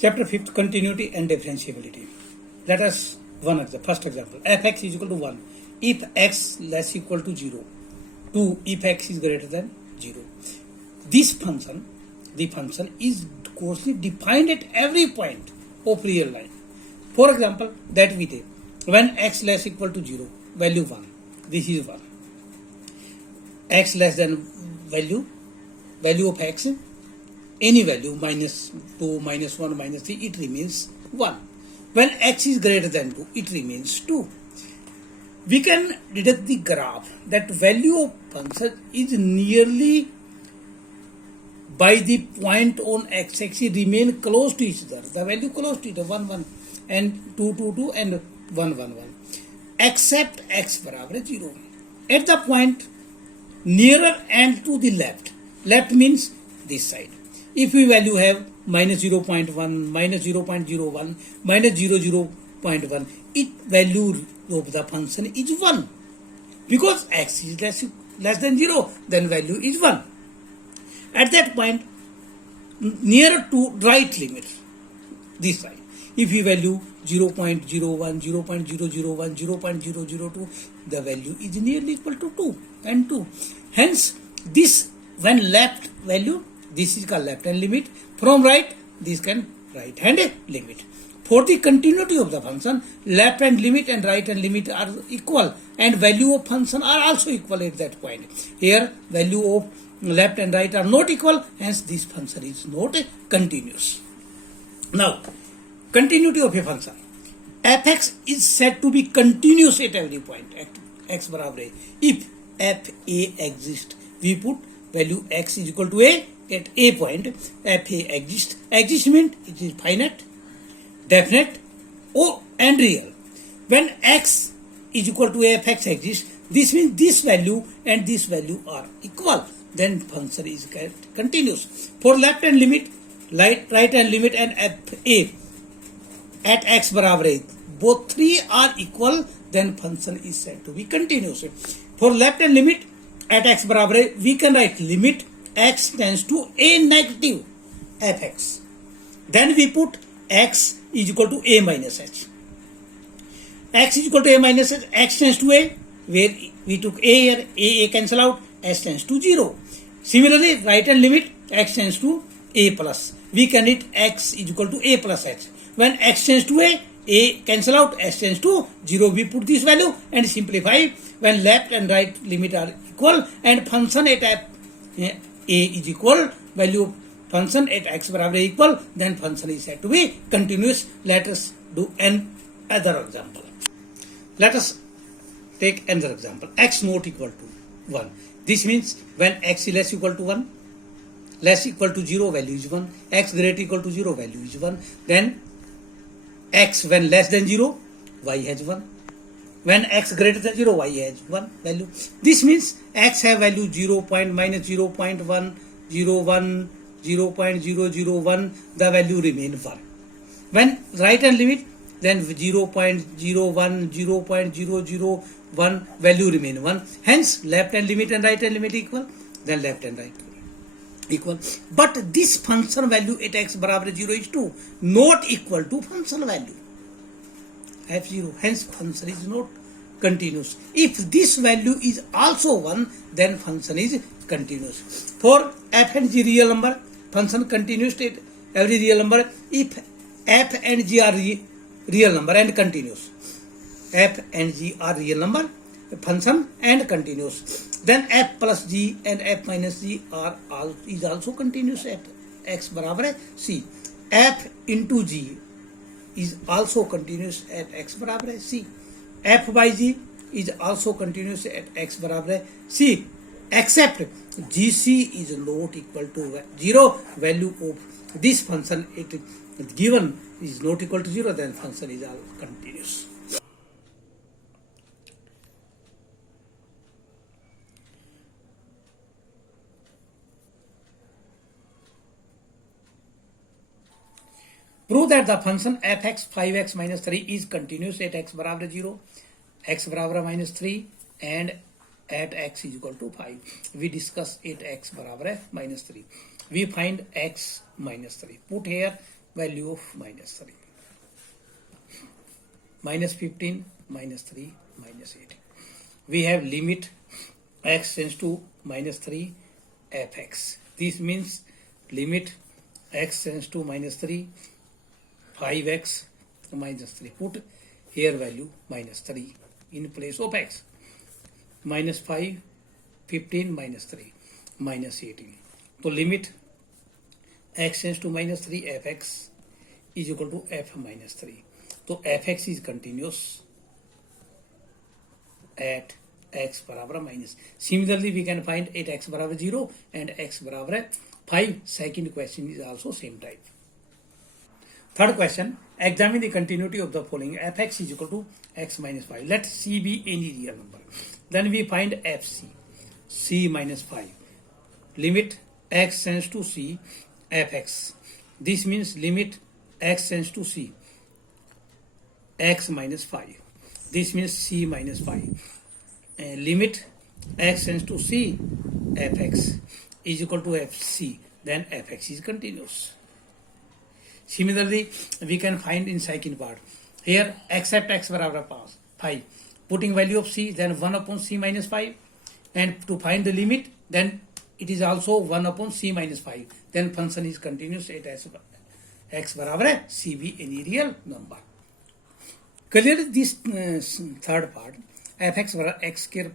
Chapter 5th, Continuity and Differentiability. Let us first example. Fx is equal to 1 if x less equal to 0. 2 if x is greater than 0. This function, the function is coarsely defined at every point of real line. For example, that we take when x less equal to 0, value 1. This is 1. X less than value of x, any value, minus 2, minus 1, minus 3, it remains 1. When x is greater than 2, it remains 2. We can deduct the graph that value of function is nearly by the point on x-axis remain close to each other. The value close to each other, 1, 1 and 2, 2, 2 and 1, 1, 1. Except x बराबर 0. At the point nearer and to the left. Left means this side. If we value have minus 0.1, minus 0.01, minus 0.1, its value of the function is 1. Because x is less than 0, then value is 1. At that point, nearer to right limit, this side. If we value 0.01, 0.001, 0.002, the value is nearly equal to 2 and 2. Hence, this when left value, this is called left hand limit. From right, this can right hand limit. For the continuity of the function, left hand limit and right hand limit are equal and value of function are also equal at that point. Here, value of left and right are not equal, hence this function is not continuous. Now, continuity of a function. Fx is said to be continuous at every point, at x बराबर a. If fa exists, we put value x is equal to a at a point. Fa exists. Exists means it is finite, definite, and real. When x is equal to a, fx exists, this means this value and this value are equal. Then function is continuous. For left hand limit, right hand limit and fa at x बराबर a, both three are equal, then function is said to be continuous. For left hand limit at x बराबर a, we can write limit x tends to a negative fx. Then we put x is equal to a minus h. X is equal to a minus h, x tends to a, where we took a here, a cancel out, s tends to 0. Similarly, right hand limit x tends to a plus. We can write x is equal to a plus h. When x tends to a cancel out, s tends to 0. We put this value and simplify. When left and right limit are equal and function at a is equal, value of function at x बराबर equal, then function is said to be continuous. Let us do another example. Let us take another example. X not equal to 1. This means when x is less equal to 1, less equal to 0, value is 1. X greater equal to 0, value is 1. Then x when less than 0, y has 1. When x greater than 0, y has 1 value. This means x have value 0. Minus 0.1, 0.1, 0.001, the value remain 1. When right hand limit, then 0.01, 0.001, value remain 1. Hence, left hand limit and right hand limit equal, then left and right equal. But this function value at x बराबर 0 is 2, not equal to function value f0. Hence, function is not continuous. If this value is also 1, then function is continuous. For f and g real number, function continuous at every real number if f and g are real number and continuous. F and g are real number, function and continuous. Then f plus g and f minus g is also continuous at x बराबर c. f into g is also continuous at x बराबर c. f by g is also continuous at x बराबर c, except gc is not equal to 0. Value of this function it given is not equal to 0, then function is all continuous. Prove that the function fx 5x minus 3 is continuous at x बराबर 0, x बराबर minus 3 and at x is equal to 5. We discuss it x बराबर minus 3. We find x minus 3. Put here value of minus 3. Minus 15, minus 3, minus 18. We have limit x tends to minus 3 fx. This means limit x tends to minus 3 5x minus 3. Put here value minus 3 in place of x. Minus 5, 15 minus 3 minus 18. So limit x tends to minus 3 fx is equal to f minus 3. So fx is continuous at x बराबर minus. Similarly, we can find at x बराबर 0 and x बराबर 5. Second question is also same type. Third question, examine the continuity of the following. Fx is equal to x minus 5. Let c be any real number. Then we find fc, c minus 5. Limit x tends to c fx. This means limit x tends to c x minus 5. This means c minus 5. Limit x tends to c fx is equal to fc. Then fx is continuous. Similarly, we can find in second part. Here, accept x बराबर 5. Putting value of c, then 1 upon c minus 5. And to find the limit, then it is also 1 upon c minus 5. Then function is continuous at x बराबर c be any real number. Clear this third part. Fx बराबर x square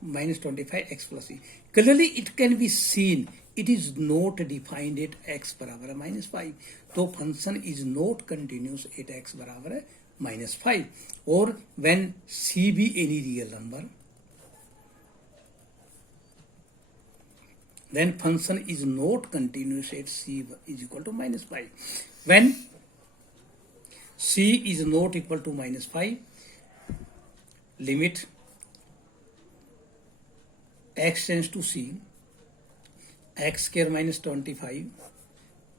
minus 25 x plus c. Clearly, it can be seen. It is not defined at x बराबर minus 5. So function is not continuous at x बराबर minus 5. Or when c be any real number, then function is not continuous at c is equal to minus 5. When c is not equal to minus 5, limit x tends to c, x square minus 25,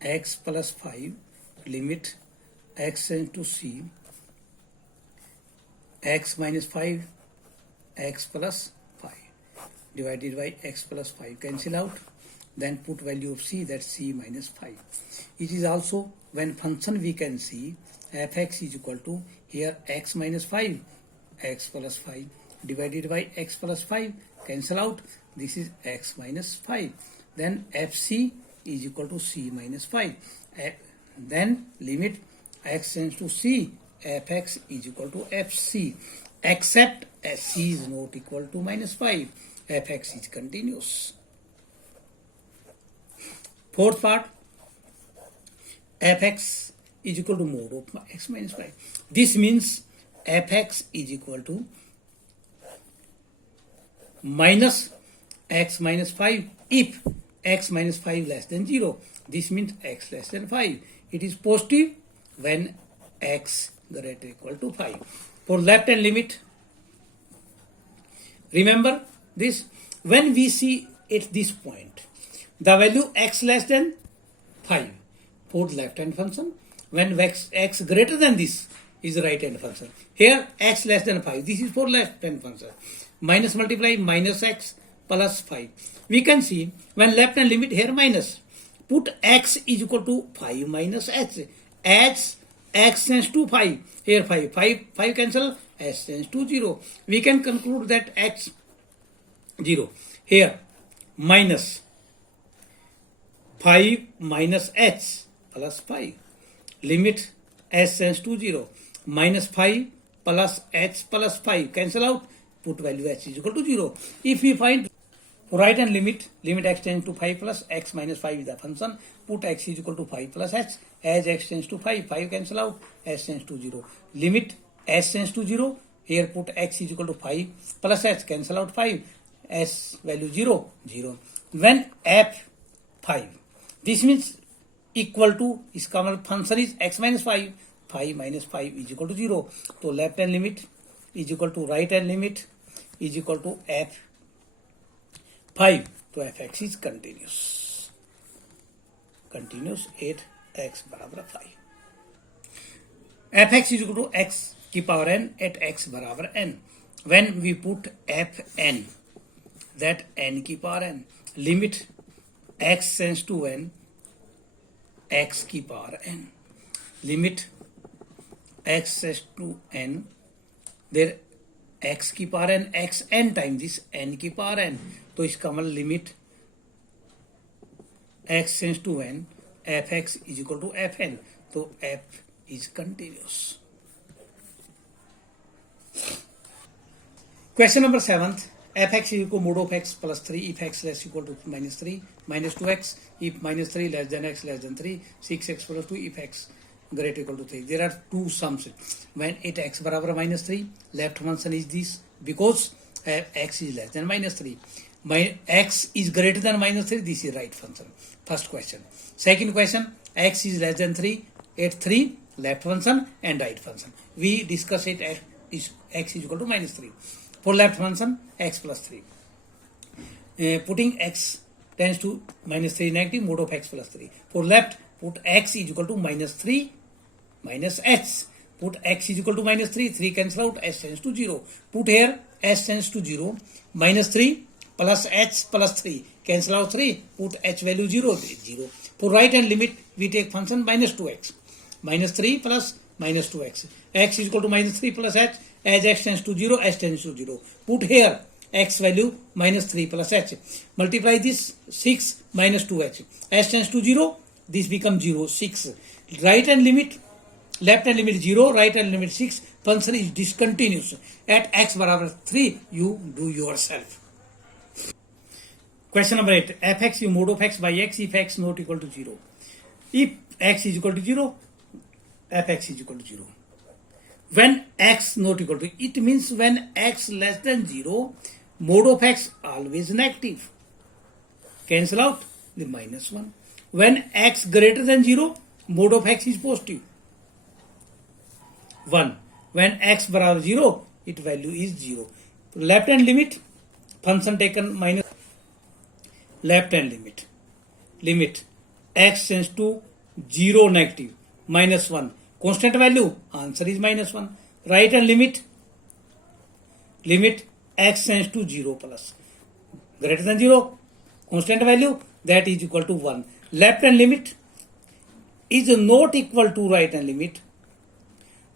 x plus 5, limit x tends to c, x minus 5, x plus 5, divided by x plus 5, cancel out, then put value of c, that's c minus 5. It is also when function we can see fx is equal to here x minus 5, x plus 5, divided by x plus 5, cancel out, this is x minus 5. Then fc is equal to c minus 5. Then limit x tends to c, fx is equal to fc, except c is not equal to minus 5, fx is continuous. Fourth part, fx is equal to mod of x minus 5. This means fx is equal to minus x minus 5 if x minus 5 less than 0. This means x less than 5. It is positive when x greater equal to 5. For left hand limit, remember this, when we see at this point the value x less than 5 for left hand function, when x greater than this is right hand function. Here x less than 5, this is for left hand function. Minus multiply minus x plus 5. We can see when left hand limit here minus, put x is equal to 5 minus h. As x tends to 5, here 5 cancel, s tends to 0. We can conclude that x 0. Here minus 5 minus h plus 5. Limit s tends to 0. Minus 5 plus h plus 5. Cancel out. Put value h is equal to 0. If we find for right hand limit x tends to 5 plus x minus 5 is the function. Put x is equal to 5 plus h. As x tends to 5 cancel out. S tends to 0. Limit s tends to 0. Here put x is equal to 5 plus h. Cancel out 5. S value 0. When f 5, this means equal to, इसका मतलब function is x minus 5. 5 minus 5 is equal to 0. So left hand limit is equal to right hand limit is equal to f 5. So fx is continuous. Continuous at x बराबर 5. fx is equal to x की power n at x बराबर n. When we put fn, that n की power n, limit x tends to n, x की power n. Limit x tends to n, there x की power n, x n time this n की power n, तो इसका मतलब limit x tends to n F X is equal to F N, तो f इज continuous. Question number 7th, fx is equal to mod of x plus 3 if x less equal to minus 3, minus 2x if minus 3 less than x less than 3, 6x plus 2 if x greater equal to 3. There are two sums. When it x बराबर minus 3, left function is this because x is less than minus 3. My x is greater than minus 3, this is right function. First question. Second question, x is less than 3, at 3, left function and right function. We discuss it at x is equal to minus 3. For left function, x plus 3. Putting x tends to minus 3 negative, mod of x plus 3. For left, put x is equal to minus 3 minus h. Put x is equal to minus 3, 3 cancel out, s tends to 0. Put here, s tends to 0, minus 3 plus h plus 3. Cancel out 3, put h value 0, 0. For right hand limit, we take function minus 2x. Minus 3 plus minus 2x. X is equal to minus 3 plus h. As x tends to 0, h tends to 0. Put here x value minus 3 plus h. Multiply this 6 minus 2h. H tends to 0, this becomes 0, 6. Right hand limit, left hand limit 0, right hand limit 6. Function is discontinuous. At x barabar 3, you do yourself. Question number 8. fx you mod of x by x if x not equal to 0. If x is equal to 0, fx is equal to 0. When x not equal to, it means when x less than 0, mod of x always negative. Cancel out the minus 1. When x greater than 0, mod of x is positive. 1. When x barabar 0, its value is 0. Left hand limit, function taken minus. Left hand limit. Limit x tends to 0 negative, minus 1. Constant value, answer is minus 1. Right hand limit, limit x tends to 0 plus. Greater than 0, constant value, that is equal to 1. Left hand limit is not equal to right hand limit.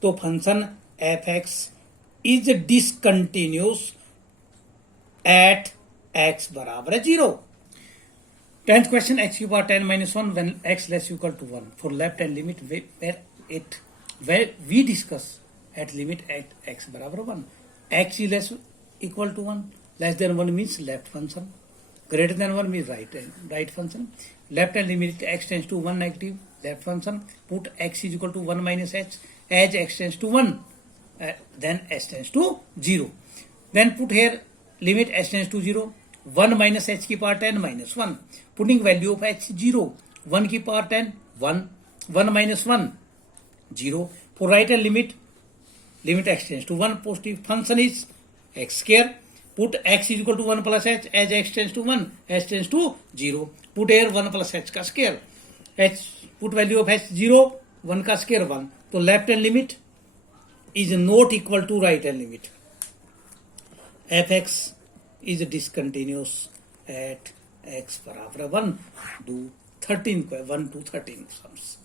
So function fx is discontinuous at x barabar 0. 10th question, x cube power 10 minus 1 when x less equal to 1. For left hand limit, where we discuss at limit at x barabar 1. X is less equal to 1. Less than 1 means left function. Greater than 1 means right function. Left hand limit x tends to 1 negative, left function. Put x is equal to 1 minus h. As x tends to 1, then s tends to 0. Then put here limit s tends to 0. 1 minus h की power 10 minus 1. Putting value of h 0. 1 की power 10, 1. 1 minus 1, 0. For right hand limit, limit x tends to 1, positive. Function is x square. Put x is equal to 1 plus h. As x tends to 1, h tends to 0. Put here 1 plus h का square. H, put value of h 0, 1 का square 1. So left hand limit is not equal to right hand limit. fx is discontinuous at x barabar 1. Do 13, 1 to 13 sums.